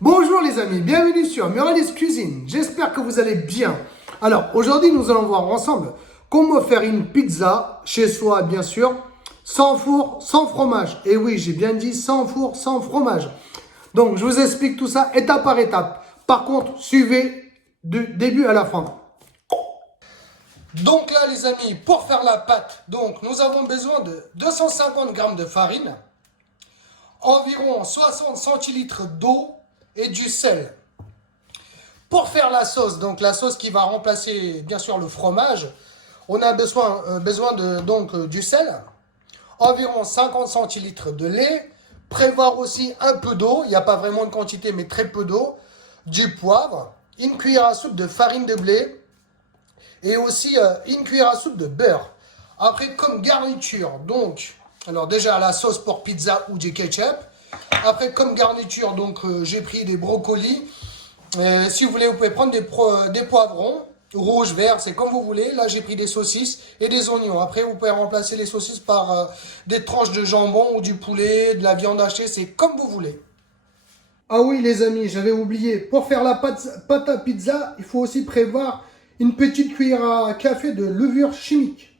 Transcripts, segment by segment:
Bonjour les amis, bienvenue sur Muralis Cuisine, j'espère que vous allez bien. Alors aujourd'hui nous allons voir ensemble comment faire une pizza chez soi bien sûr, sans four, sans fromage. Et oui, j'ai bien dit sans four, sans fromage. Donc je vous explique tout ça étape par étape. Par contre, suivez du début à la fin. Donc là les amis, pour faire la pâte, donc nous avons besoin de 250 g de farine, environ 60 centilitres d'eau et du sel. Pour faire la sauce, donc la sauce qui va remplacer bien sûr le fromage, on a besoin du sel, environ 50 centilitres de lait, prévoir aussi un peu d'eau, il n'y a pas vraiment de quantité mais très peu d'eau, du poivre, une cuillère à soupe de farine de blé et aussi une cuillère à soupe de beurre. Après comme garniture, donc, alors déjà la sauce pour pizza ou du ketchup. Après comme garniture, donc j'ai pris des brocolis. Si vous voulez, vous pouvez prendre des poivrons, rouges, verts, c'est comme vous voulez. Là, j'ai pris des saucisses et des oignons. Après, vous pouvez remplacer les saucisses par des tranches de jambon ou du poulet, de la viande hachée, c'est comme vous voulez. Ah oui, les amis, j'avais oublié. Pour faire la pâte à pizza, il faut aussi prévoir une petite cuillère à café de levure chimique.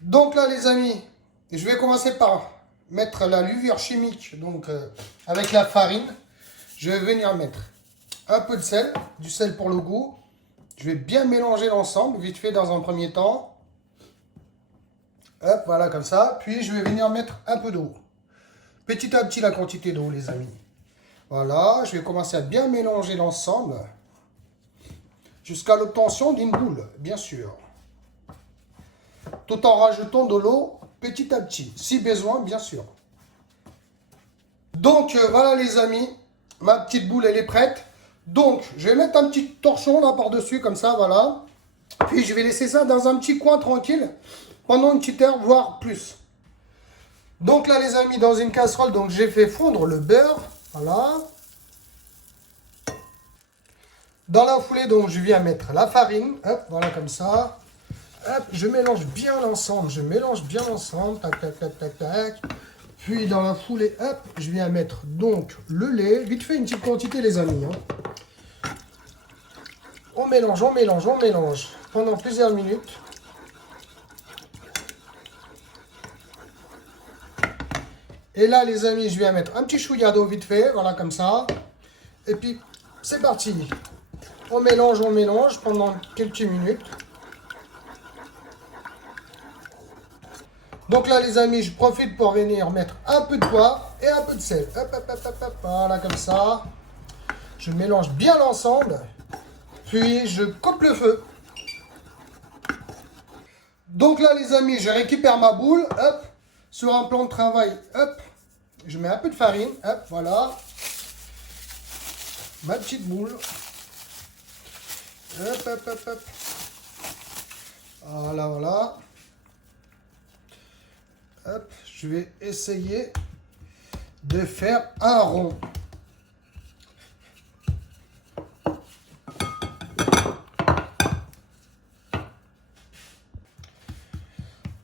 Donc là, les amis, je vais commencer par mettre la levure chimique, donc avec la farine. Je vais venir mettre un peu de sel, du sel pour le goût. Je vais bien mélanger l'ensemble, vite fait dans un premier temps. Hop, voilà comme ça. Puis je vais venir mettre un peu d'eau. Petit à petit la quantité d'eau, les amis. Voilà, je vais commencer à bien mélanger l'ensemble. Jusqu'à l'obtention d'une boule, bien sûr. Tout en rajoutant de l'eau petit à petit, si besoin, bien sûr. Donc voilà les amis, ma petite boule elle est prête. Donc je vais mettre un petit torchon là par-dessus comme ça, voilà. Puis je vais laisser ça dans un petit coin tranquille pendant une petite heure, voire plus. Donc là les amis, dans une casserole, donc j'ai fait fondre le beurre, voilà. Dans la foulée, donc je viens mettre la farine, hop, voilà comme ça. Hop, je mélange bien l'ensemble, tac, tac, tac, tac, tac. Puis dans la foulée, hop, je viens mettre donc le lait, vite fait une petite quantité les amis. On mélange pendant plusieurs minutes. Et là les amis, je viens mettre un petit chouïa d'eau vite fait, voilà comme ça. Et puis c'est parti. On mélange pendant quelques minutes. Donc là les amis, je profite pour venir mettre un peu de poivre et un peu de sel. Hop, hop, hop, hop, hop, voilà comme ça. Je mélange bien l'ensemble. Puis je coupe le feu. Donc là les amis, je récupère ma boule. Hop, sur un plan de travail. Hop, je mets un peu de farine. Hop, voilà. Ma petite boule. Hop, hop, hop, hop. Voilà, voilà. Hop, je vais essayer de faire un rond.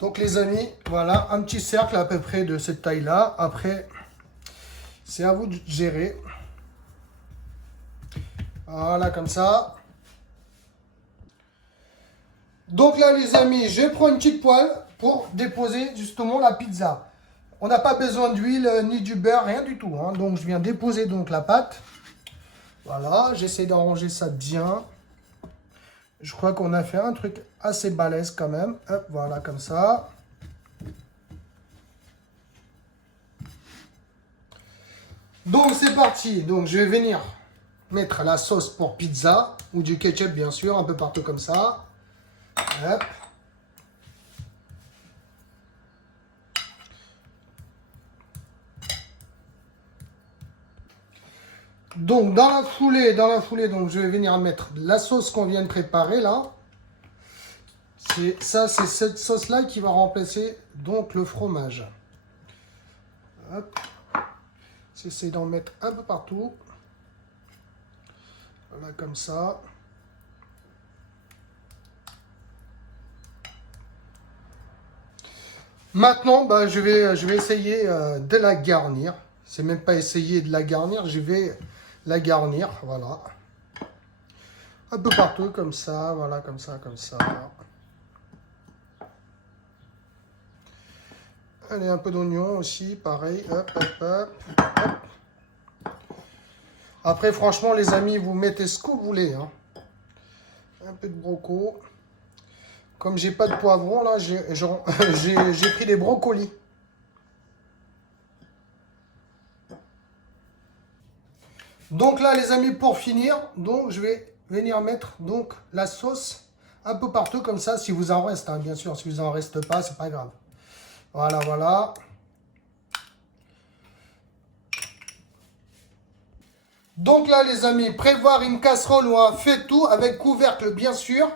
Donc les amis, voilà, un petit cercle à peu près de cette taille-là. Après, c'est à vous de gérer. Voilà, comme ça. Donc là les amis, je prends une petite poêle pour déposer justement la pizza. On n'a pas besoin d'huile ni du beurre, rien du tout. Donc je viens déposer donc la pâte. Voilà, j'essaie d'arranger ça bien. Je crois qu'on a fait un truc assez balèze quand même. Hop, voilà comme ça. Donc c'est parti. Donc je vais venir mettre la sauce pour pizza ou du ketchup bien sûr, un peu partout comme ça. Hop. Donc dans la foulée, donc je vais venir mettre la sauce qu'on vient de préparer là. C'est cette sauce là qui va remplacer donc le fromage. Hop. J'essaie d'en mettre un peu partout. Voilà comme ça. Maintenant, je vais essayer de la garnir. C'est même pas essayer de la garnir, je vais la garnir, voilà. Un peu partout, comme ça, voilà, comme ça, comme ça. Allez, un peu d'oignon aussi, pareil, hop, hop, hop, hop. Après, franchement, les amis, vous mettez ce que vous voulez, hein. Un peu de broco. Comme j'ai pas de poivron, là, j'ai pris des brocolis. Donc là, les amis, pour finir, donc je vais venir mettre donc la sauce un peu partout comme ça, si vous en reste, hein, bien sûr. Si vous en reste pas, c'est pas grave. Voilà, voilà. Donc là, les amis, prévoir une casserole ou un faitout avec couvercle, bien sûr,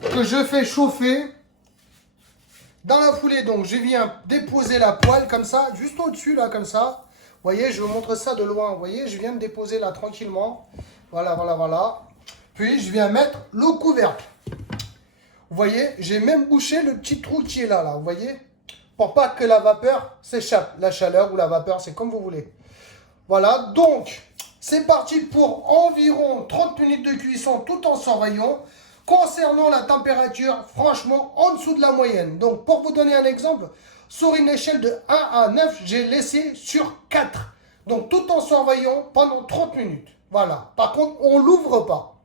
que je fais chauffer. Dans la foulée, donc, je viens déposer la poêle comme ça, juste au-dessus, là, comme ça. Vous voyez, je vous montre ça de loin. Vous voyez, je viens de déposer là tranquillement. Voilà, voilà, voilà. Puis, je viens mettre le couvercle. Vous voyez, j'ai même bouché le petit trou qui est là, là. Vous voyez, pour pas que la vapeur s'échappe. La chaleur ou la vapeur, c'est comme vous voulez. Voilà, donc, c'est parti pour environ 30 minutes de cuisson tout en surveillant. Concernant la température, franchement, en dessous de la moyenne. Donc, pour vous donner un exemple, sur une échelle de 1 à 9, j'ai laissé sur 4. Donc, tout en surveillant pendant 30 minutes. Voilà. Par contre, on ne l'ouvre pas.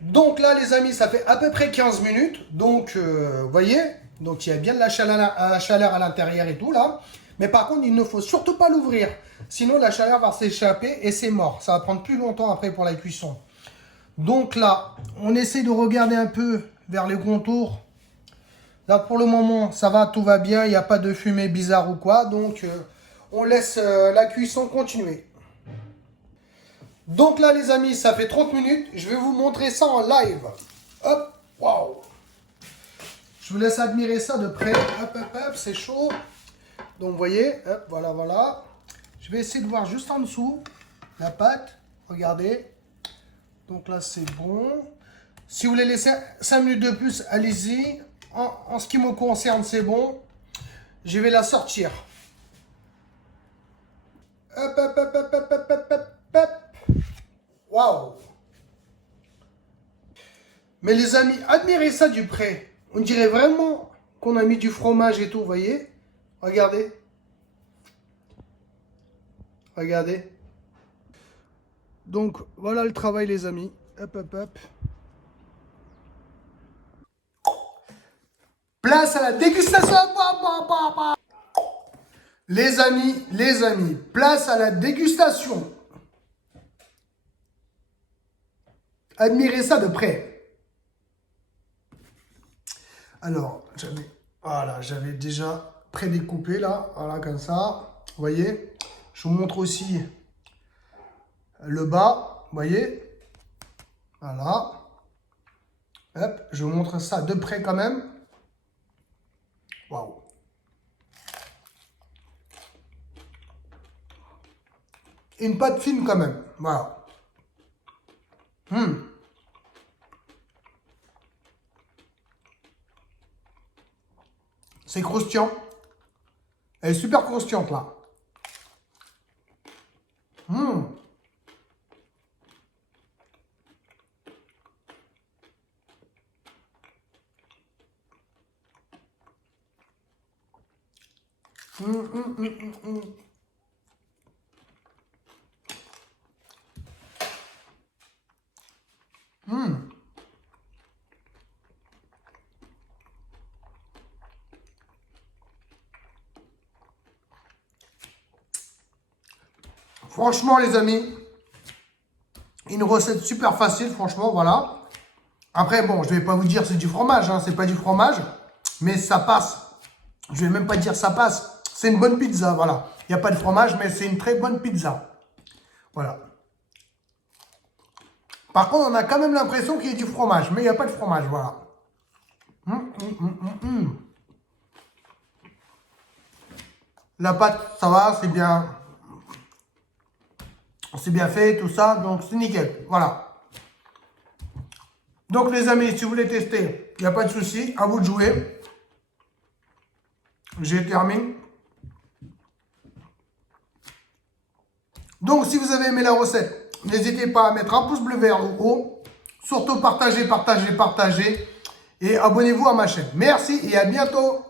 Donc là, les amis, ça fait à peu près 15 minutes. Donc, vous voyez, donc il y a bien de la chaleur à l'intérieur et tout, là. Mais par contre, il ne faut surtout pas l'ouvrir. Sinon, la chaleur va s'échapper et c'est mort. Ça va prendre plus longtemps après pour la cuisson. Donc là, on essaie de regarder un peu vers les contours. Là, pour le moment, ça va, tout va bien. Il n'y a pas de fumée bizarre ou quoi. Donc, on laisse la cuisson continuer. Donc là, les amis, ça fait 30 minutes. Je vais vous montrer ça en live. Hop, waouh. Je vous laisse admirer ça de près. Hop, hop, hop, c'est chaud. Donc, vous voyez, hop, voilà, voilà. Je vais essayer de voir juste en dessous la pâte. Regardez. Donc là, c'est bon. Si vous voulez laisser 5 minutes de plus, allez-y. En ce qui me concerne, c'est bon. Je vais la sortir. Hop, hop, hop, hop, hop, hop, hop, hop, hop. Waouh. Mais les amis, admirez ça du près. On dirait vraiment qu'on a mis du fromage et tout, vous voyez? Regardez. Regardez. Donc, voilà le travail, les amis. Hop, hop, hop. Place à la dégustation. Les amis, place à la dégustation. Admirez ça de près. Alors, j'avais déjà prédécoupé là, voilà, comme ça. Vous voyez, je vous montre aussi le bas, vous voyez. Voilà. Hop, je vous montre ça de près quand même. Waouh. Une pâte fine quand même, voilà. C'est croustillant. Elle est super croustillante là. Franchement, les amis, une recette super facile, franchement, voilà. Après, bon, je ne vais pas vous dire c'est du fromage, hein, c'est pas du fromage, mais ça passe. Je vais même pas dire ça passe. C'est une bonne pizza, voilà. Il n'y a pas de fromage, mais c'est une très bonne pizza. Voilà. Par contre, on a quand même l'impression qu'il y a du fromage, mais il n'y a pas de fromage, voilà. La pâte, ça va, c'est bien. C'est bien fait, tout ça, donc c'est nickel. Voilà. Donc les amis, si vous voulez tester, il n'y a pas de souci, à vous de jouer. J'ai terminé. Donc, si vous avez aimé la recette, n'hésitez pas à mettre un pouce bleu vers le haut. Surtout partagez, partagez, partagez. Et abonnez-vous à ma chaîne. Merci et à bientôt.